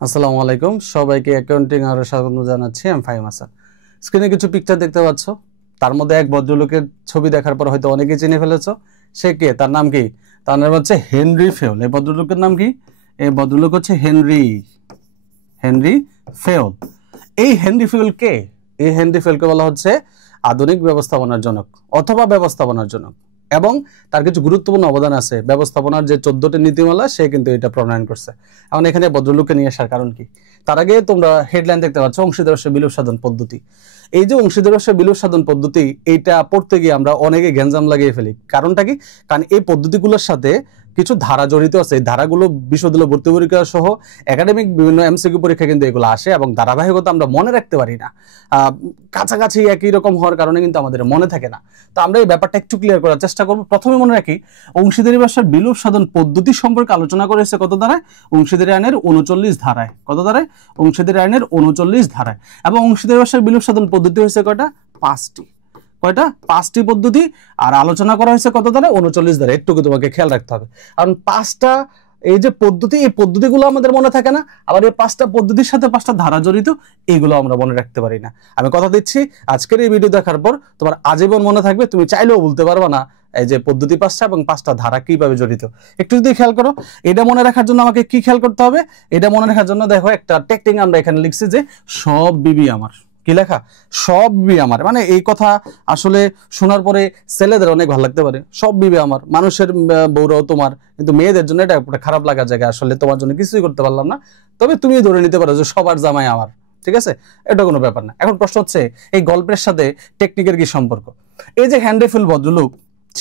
আসসালামু আলাইকুম, সবাইকে অ্যাকাউন্টিং আর স্বাগত জানাচ্ছি। আমি ফাহিম হাসান। স্ক্রিনে কিছু পিকচার দেখতে পাচ্ছ, তার মধ্যে এক ভদ্রলোকের ছবি দেখার পর হয়তো অনেকেই চিনে ফেলেছো। সে কে? তার নাম কি? তার নাম হচ্ছে হেনরি ফেওল। এই ভদ্রলোকের নাম কি? এই ভদ্রলোক হচ্ছে হেনরি হেনরি ফেওল। এই হেনরি ফেওল কে? এই হেনরি ফেওলকে বলা হচ্ছে আধুনিক ব্যবস্থাপনার জনক অথবা ব্যবস্থাপনার জনক, এবং তার কিছু গুরুত্বপূর্ণ অবদান আছে। ব্যবস্থাপনার যে 14টি নীতিমালা সে কিন্তু এটা প্রণয়ন করছে। এখন এখানে ভদ্রলোককে নিয়ে আসার কারণ কি? তার আগে তোমরা হেডলাইন দেখতে পাচ্ছ, অংশীদারস্য বিলোপ সাধন পদ্ধতি। এই যে অংশীদারস্য বিলোপ সাধন পদ্ধতি, এইটা পড়তে গিয়ে আমরা অনেকে গ্যাঞ্জাম লাগিয়ে ফেলি। কারণটা কি? কারণ এই পদ্ধতিগুলোর সাথে কিছু ধারা জড়িত আছে। এই ধারাগুলো বিশ্ববিদ্যালয় ভর্তি পরীক্ষা সহ একাডেমিক বিভিন্ন এমসিকিউ পরীক্ষা কিন্তু এগুলো আসে, এবং ধারাবাহিকতা আমরা মনে রাখতে পারি না। কাছাকাছি একই রকম হওয়ার কারণে কিন্তু আমাদের মনে থাকে না। তো আমরা এই ব্যাপারটা একটু ক্লিয়ার করার চেষ্টা করবো। প্রথমে মনে রাখি, অংশীদারি ব্যবসার বিলোপ সাধন পদ্ধতি সম্পর্কে আলোচনা করেছে কত ধারায়? অংশীদারি আইনের 39 ধারায়। কত ধারায়? অংশীদারি আইনের 39 ধারায়। এবং অংশীদারি ব্যবসার বিলোপ সাধন পদ্ধতি হয়েছে কয়টা? 5টি। কয়টা? 5টি পদ্ধতি। আর আলোচনা করা হয়েছে কত ধারায়? 39 ধারায়। একটুকু তোমাকে খেয়াল রাখতে হবে, কারণ 5টা এই যে পদ্ধতি, এই পদ্ধতিগুলো আমাদের মনে থাকে না। আবার এই 5টা পদ্ধতির সাথে 5টা ধারা জড়িত, এইগুলো আমরা মনে রাখতে পারি না। আমি কথা দিচ্ছি, আজকের এই ভিডিও দেখার পর তোমার আজীবন মনে থাকবে, তুমি চাইলেও বলতে পারবে না এই যে পদ্ধতি 5টা এবং 5টা ধারা কিভাবে জড়িত। একটু যদি খেয়াল করো, এটা মনে রাখার জন্য আমাকে কি খেয়াল করতে হবে? এটা মনে রাখার জন্য দেখো, একটা টেকনিক আমরা এখানে লিখছি যে সব বিবি আমার। কি লেখা? সব বিবি আমার। মানে এই কথা আসলে শোনার পরে ছেলেদের অনেক ভালো লাগতে পারে, সব বিবি আমার, মানুষের বউরাও তোমার, কিন্তু মেয়েদের জন্য এটা একটা খারাপ লাগার জায়গা। আসলে তোমার জন্য কিছুই করতে পারলাম না, তবে তুমি ধরে নিতে পারো যে সবার জামাই আমার। ঠিক আছে, এটা কোনো ব্যাপার না। এখন প্রশ্ন হচ্ছে, এই গল্পের সাথে টেকনিকের কি সম্পর্ক? এই যে হেনরি ফেওল ভদ্রলোক,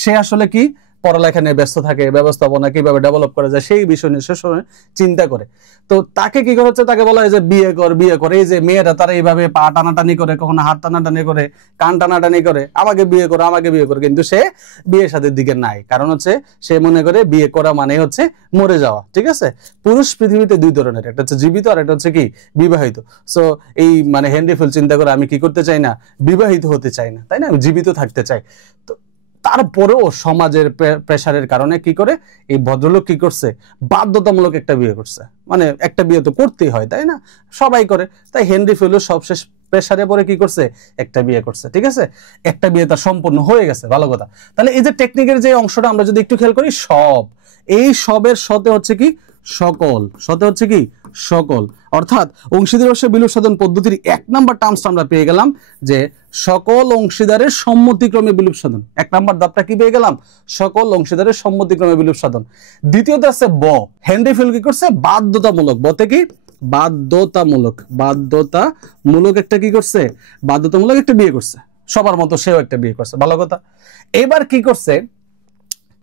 সে আসলে কি পড়ালেখা নিয়ে ব্যস্ত থাকে, ব্যবস্থাপনা কিভাবে ডেভেলপ করা যায় সেই বিষয় নিয়ে সে সময় চিন্তা করে। তো তাকে কি করা হচ্ছে? তাকে বলা হয় যে বিয়ে কর, বিয়ে করে। এই যে মেয়েরা তারা এইভাবে পা টানাটানি করে, কখনো হাত টানাটানি করে, কান টানাটানি করে, আমাকে বিয়ে করো, আমাকে বিয়ে করো। কিন্তু সে বিয়ে শাদীর দিকে নাই। কারণ হচ্ছে সে মনে করে বিয়ে করা মানে হচ্ছে মরে যাওয়া। ঠিক আছে, পুরুষ পৃথিবীতে দুই ধরনের, একটা হচ্ছে জীবিত আর একটা হচ্ছে কি বিবাহিত। সো এই মানে হেনরি ফেওল চিন্তা করে, আমি কি করতে চাই না? বিবাহিত হতে চাই না, তাই না? আমি জীবিত থাকতে চাই। তো তারপরেও সমাজের প্রেসারের কারণে কি করে এই ভদ্রলোক কি করছে? বাধ্যতামূলক একটা বিয়ে করছে। মানে একটা বিয়ে তো করতেই হয়, তাই না? সবাই করে। তাই হেনরি ফেওল সবশেষ প্রেসারে পরে কি করছে? একটা বিয়ে করছে। ঠিক আছে, একটা বিয়ে তার সম্পূর্ণ হয়ে গেছে, ভালো কথা। তাহলে এই যে টেকনিকের যে অংশটা আমরা যদি একটু খেয়াল করি, সব, এই সবের সাথে হচ্ছে কি? সকল। সাথে হচ্ছে কি? সকল। অর্থাৎ অংশীদার ব্যবসার বিলোপ সাধন পদ্ধতির 1 নাম্বার টার্মসটা আমরা পেয়ে গেলাম যে সকল অংশীদারের সম্মতিক্রমে বিলোপ সাধন। 1 নাম্বার ধাপটা কি পেয়ে গেলাম? সকল অংশীদারের সম্মতিক্রমে বিলোপ সাধন। দ্বিতীয়ত আছে ব। হেনরি ফেওল কি করছে? বাধ্যতামূলক। বতে কি? বাধ্যতামূলক। বাধ্যতামূলক একটা কি করছে? বাধ্যতামূলক একটা বিয়ে করছে। সবার মতো সেও একটা বিয়ে করছে, ভালো কথা। এবার কি করছে?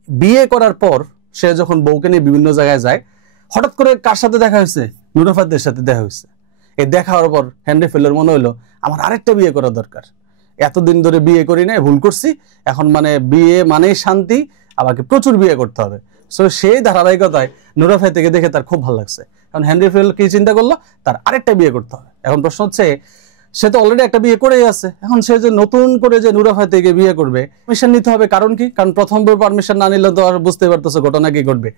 বিয়ে করার পর সে যখন বউকে নিয়ে বিভিন্ন জায়গায় যায়, হঠাৎ করে কার সাথে দেখা হয়েছে? নুরা ফাতেহির সাথে দেখা হয়েছে। এই দেখা হওয়ার পর হেনরি ফেওলের মনে হলো, আমার আরেকটা বিয়ে করা দরকার। এতদিন ধরে বিয়ে করি নাই, ভুল করছি। এখন মানে বিয়ে মানেই শান্তি, আমাকে প্রচুর বিয়ে করতে হবে। সো সেই ধারাবাহিকতায় নুরা ফাতেহিকে দেখে তার খুব ভালো লাগছে। কারণ হেনরি ফেওল কি চিন্তা করলো? তার আরেকটা বিয়ে করতে হবে। এখন প্রশ্ন হচ্ছে, সে তো অলরেডি একটা বিয়ে করেই আছে, এখন সে যে নতুন করে যে নুরা ফাতেহিকে বিয়ে করবে, পারমিশন নিতে হবে। কারণ কি? কারণ প্রথম বউ পারমিশন না নিলে তো আর বুঝতে পারতেছে ঘটনা কি ঘটবে।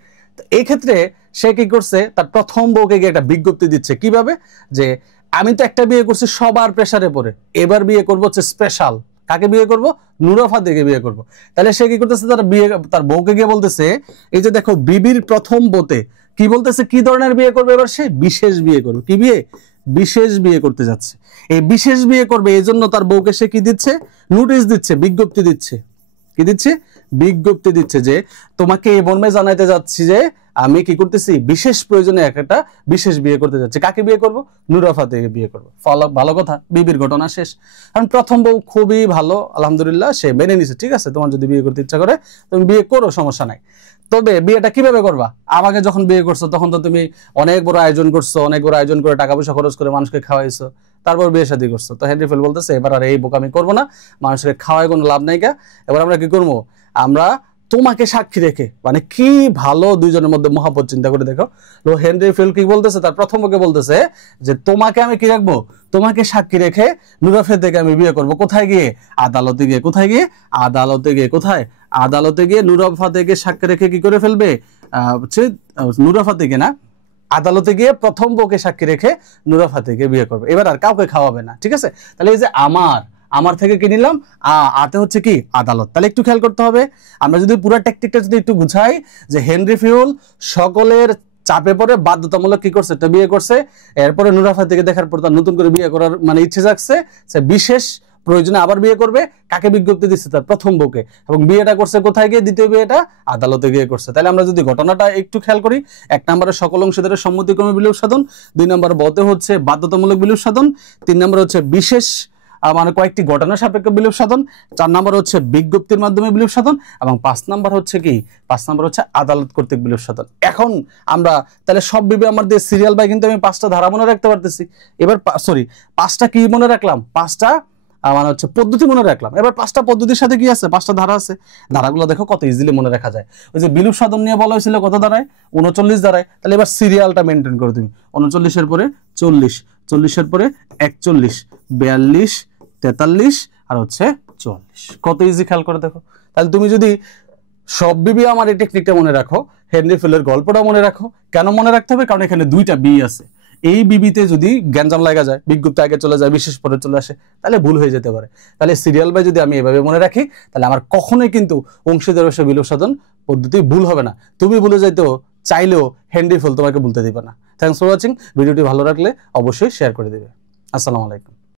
এই ক্ষেত্রে সে কি করছে? তার প্রথম বউকে গিয়ে একটা বিজ্ঞপ্তি দিচ্ছে। কিভাবে? যে আমি তো একটা বিয়ে করছি সবার প্রেসারে পড়ে, এবার বিয়ে করবো হচ্ছে স্পেশাল। কাকে বিয়ে করব? নুরা ফাতেহিকে বিয়ে করব। তাহলে সে কি করতেছে? তার বউকে গিয়ে বলতেছে, এই যে দেখো, বিবির প্রথম বউতে কি বলতেছে? কি ধরনের বিয়ে করবে এবার? সে বিশেষ বিয়ে করবে। কি বিয়ে? বিশেষ বিয়ে করতে যাচ্ছে। এই বিশেষ বিয়ে করবে, এই জন্য তার বউকে সে কি দিচ্ছে? নোটিশ দিচ্ছে, বিজ্ঞপ্তি দিচ্ছে। কি দিচ্ছে? বিজ্ঞপ্তি দিচ্ছে যে তোমাকে এই মর্মে জানাইতে যাচ্ছি যে আমি কি করতেছি? বিশেষ প্রয়োজনে একটা বিশেষ বিয়ে করতে যাচ্ছি। কাকে বিয়ে করব? নুরা ফাতেহিকে বিয়ে করব। ভালো কথা, বিবির ঘটনা শেষ। কারণ প্রথম বউ খুবই ভালো, আলহামদুলিল্লাহ, সে মেনে নিছে। ঠিক আছে, তোমার যদি বিয়ে করতে ইচ্ছা করে তুমি বিয়ে করো, সমস্যা নাই। তবে বিয়েটা কিভাবে করবা? আমাকে যখন বিয়ে করছো তখন তো তুমি অনেক বড় আয়োজন করছো, অনেক বড় আয়োজন করে টাকা পয়সা খরচ করে মানুষকে খাওয়াইছো, তারপর বিয়ে শাদী করছো। তো হেনরি ফেওল বলতেছে, এবার আর এই বোকামি করবো না, মানুষকে খাওয়ায় কোনো লাভ নাই। এবার আমরা কি করবো? আমরা তোমাকে সাক্ষী রেখে, মানে কি ভালো দুইজনের মধ্যে মহাপত, চিন্তা করে দেখো। তো হেনরি ফেওল কি বলতেছে? তার প্রথম বউকে বলতেছে যে তোমাকে আমি কি রাখবো? তোমাকে সাক্ষী রেখে নুরা ফাতেহিকে আমি বিয়ে করব। কোথায় গিয়ে? আদালতে গিয়ে। কোথায় গিয়ে? আদালতে গিয়ে। কোথায়? আদালতে গিয়ে নুরা ফাতেহিকে সাক্ষী রেখে কি করে ফেলবে? নুরা ফাতেহিকে না, আদালতে গিয়ে প্রথম বউকে সাক্ষী রেখে নুরা ফাতেহিকে বিয়ে করবে, এবার আর কাউকে খাওয়াবে না। ঠিক আছে, তাহলে এই যে আমার থেকে কি নিলাম, আতে হচ্ছে কি আদালত। তাহলে একটু খেয়াল করতে হবে, আমরা যদি পুরো ট্যাকটিকটা যদি একটু গুছাই, যে হেনরি ফিউল সকলের চাপে পড়ে বাধ্যতামূলক কি করছে, একটা বিয়ে করছে। এরপরে নুরা ফাতেহিকে দেখার পর তার নতুন করে বিয়ে করার মানে ইচ্ছে জাগছে, সে বিশেষ প্রয়োজনে আবার বিয়ে করবে। কাকে বিজ্ঞপ্তি দিচ্ছে, তার প্রথম বউকে। এবং বিয়েটা করছে কোথায় গিয়ে, দ্বিতীয় বিয়েটা আদালতে গিয়ে করছে। তাহলে আমরা যদি ঘটনাটা একটু খেয়াল করি, 1 নম্বরে সকল অংশীদারের সম্মতিক্রমে বিলোপ সাধন, 2 নম্বর বতে হচ্ছে বাধ্যতামূলক বিলোপ সাধন, 3 নম্বর হচ্ছে বিশেষ মানে কয়েকটি ঘটনা সাপেক্ষ বিলোপ সাধন, 4 নম্বর হচ্ছে বিজ্ঞপ্তির মাধ্যমে বিলোপ সাধন, এবং 5 নম্বর হচ্ছে কি, 5 নম্বর হচ্ছে আদালত কর্তৃক বিলোপ সাধন। এখন আমরা তাহলে সব বিবে আমার দিয়ে সিরিয়াল বাই কিন্তু আমি 5টা ধারা মনে রাখতে পারতেছি। এবার সরি 5টা কি মনে রাখলাম, 5টা মানে হচ্ছে পদ্ধতি মনে রাখলাম। এবার 5টা পদ্ধতির সাথে কি আছে, 5টা ধারা আছে। ধারাগুলো দেখো কত ইজিলি মনে রাখা যায়। ওই যে বিলোপ সাধন নিয়ে বলা হয়েছিল কত ধারায়, 39 ধারায়। তাহলে এবার সিরিয়ালটা মেনটেন করো তুমি, 39-এর পরে 40, 40-এর পরে 41, 42, 43 আর হচ্ছে 44। কত ইজি, খেয়াল করে দেখো। তাহলে তুমি যদি সব বিবি আমার এই টেকনিকটা মনে রাখো, হেনরি ফিউলের গল্পটা মনে রাখো। কেন মনে রাখতে হবে, কারণ এখানে 2টা বি আছে। এই বিবিতে যদি গ্যাঞ্জাম লাগা যায়, বিজ্ঞপ্তি আগে চলে যায়, বিশেষ পরে চলে আসে, তাহলে ভুল হয়ে যেতে পারে। তাহলে সিরিয়াল বাই যদি আমি এভাবে মনে রাখি, তাহলে আমার কখনোই কিন্তু অংশীদার বিলোপ সাধন পদ্ধতি ভুল হবে না। তুমি ভুলে যাইতেও চাইলেও হেনরি ফিউল তোমাকে বলতে দিবে না। Thanks for watching. ভিডিওটি ভালো লাগলে অবশ্যই শেয়ার করে দিবে। আসসালামু আলাইকুম।